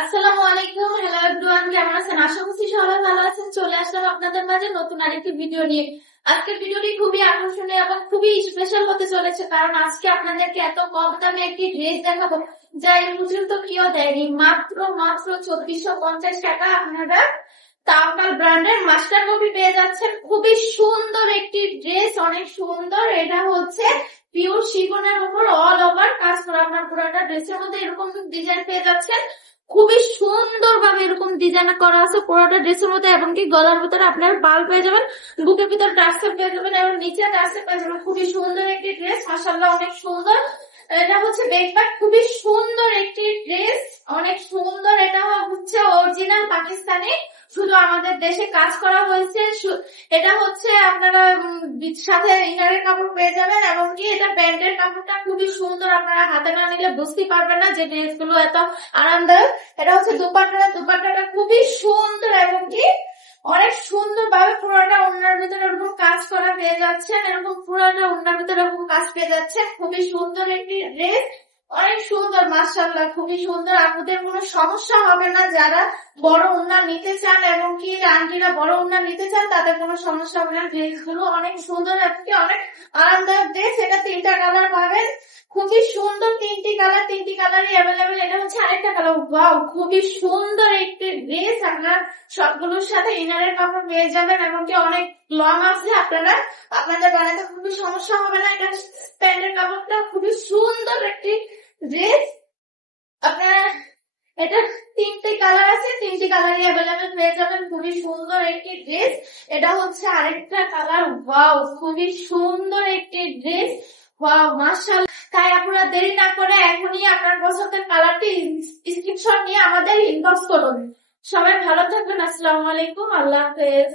আসসালামু আলাইকুম, hello everyone, কেমন আছেন? আশা করছি সবাই ভালো আছেন। চলে আসলাম আপনাদের মাঝে নতুন আরেকটি ভিডিও নিয়ে। আজকের ভিডিওটি খুবই আকর্ষণীয় এবং খুবই স্পেশাল হতে চলেছে, কারণ আজকে আপনাদেরকে এত কম দামে একটি ড্রেস দেখাবো যা এই পর্যন্ত কেউ দেয়নি। মাত্র মাত্র 2450 টাকা আপনারা তাওকাল ব্র্যান্ডের মাস্টার কপি পেয়ে যাচ্ছেন। খুবই সুন্দর একটি ড্রেস, অনেক সুন্দর। এটা হচ্ছে পিওর শিফনের উপর অল ওভার কাজ করা। আপনার পুরোটা ড্রেসের মধ্যে এরকম ডিজাইন পেয়ে যাচ্ছেন। খুবই সুন্দর ভাবে এরকম ডিজাইন করা আছে পুরোটা ড্রেসের মধ্যে, এবং কি গলার ভিতরে আপনার পাল পেয়ে যাবেন, বুকের ভিতরে টার্সেল পেয়ে যাবেন এবং নিচে টার্সেল পেয়ে যাবেন। খুবই সুন্দর একটি ড্রেস, মাশাআল্লাহ অনেক সুন্দর। এটা হচ্ছে ব্যাকপ্যাক, খুবই সুন্দর একটি ড্রেস, অনেক সুন্দর। এটা হচ্ছে অরিজিনাল পাকিস্তানি, শুধু আমাদের দেশে কাজ করা হয়েছে। এটা হচ্ছে আপনারা সাথে ইনারের কাপড় পেয়ে যাবেন, এবং কি এটা প্যান্টের কাপড়টা খুবই সুন্দর। আপনারা হাতে না নিলে বুঝতেই পারবেন না যে ড্রেস গুলো এত আরামদায়ক। এটা হচ্ছে দুপাট্টাটা খুবই সুন্দর, এবং কি অনেক সুন্দর ভাবে পুরোটা ওড়নার ভিতরে এরকম কাজ করা পেয়ে যাচ্ছেন। এরকম পুরোটা ওড়নার ভিতরে এরকম কাজ পেয়ে যাচ্ছে। খুবই সুন্দর একটি ড্রেস, অনেক সুন্দর, মাশাআল্লাহ খুবই সুন্দর। আপনাদের কোনো সমস্যা হবে না যারা বড় ওড়না নিতে চান, এবং কি আন্টিরা বড় ওড়না নিতে চান, তাদের কোনো সমস্যা হবে না। ড্রেস গুলো অনেক সুন্দর, আজকে অনেক আরামদায়ক ড্রেস। এটা 3টা কালার পাবেন, খুবই সুন্দর। 3টি কালার, 3টি কালারই অ্যাভেলেবেল। এটা হচ্ছে আরেকটা কালার। ওয়াও, খুবই সুন্দর একটি ড্রেস। আপনার সবগুলোর সাথে ইনারের কাপড় পেয়ে যাবেন, এবং কি অনেক লং আছে। আপনাদের বানাতে খুবই সমস্যা হবে না। এটা প্যান্টের কাপড়টা খুবই সুন্দর একটি ড্রেস। আপনারা এটা 3টে কালার আছে, 3টি কালারই অ্যাভেলেবেল পেয়ে যাবেন। খুবই সুন্দর একটি ড্রেস। এটা হচ্ছে আরেকটা কালার। ওয়াও, খুবই সুন্দর একটি ড্রেস। ওয়াও, মাশাআল্লাহ। তাই আপনারা দেরি না করে এখনই আপনার পছন্দের কালারটি স্ক্রিনশট নিয়ে আমাদের ইনবক্স করুন। সবাই ভালো থাকবেন। আসসালামু আলাইকুম, আল্লাহ হাফেজ।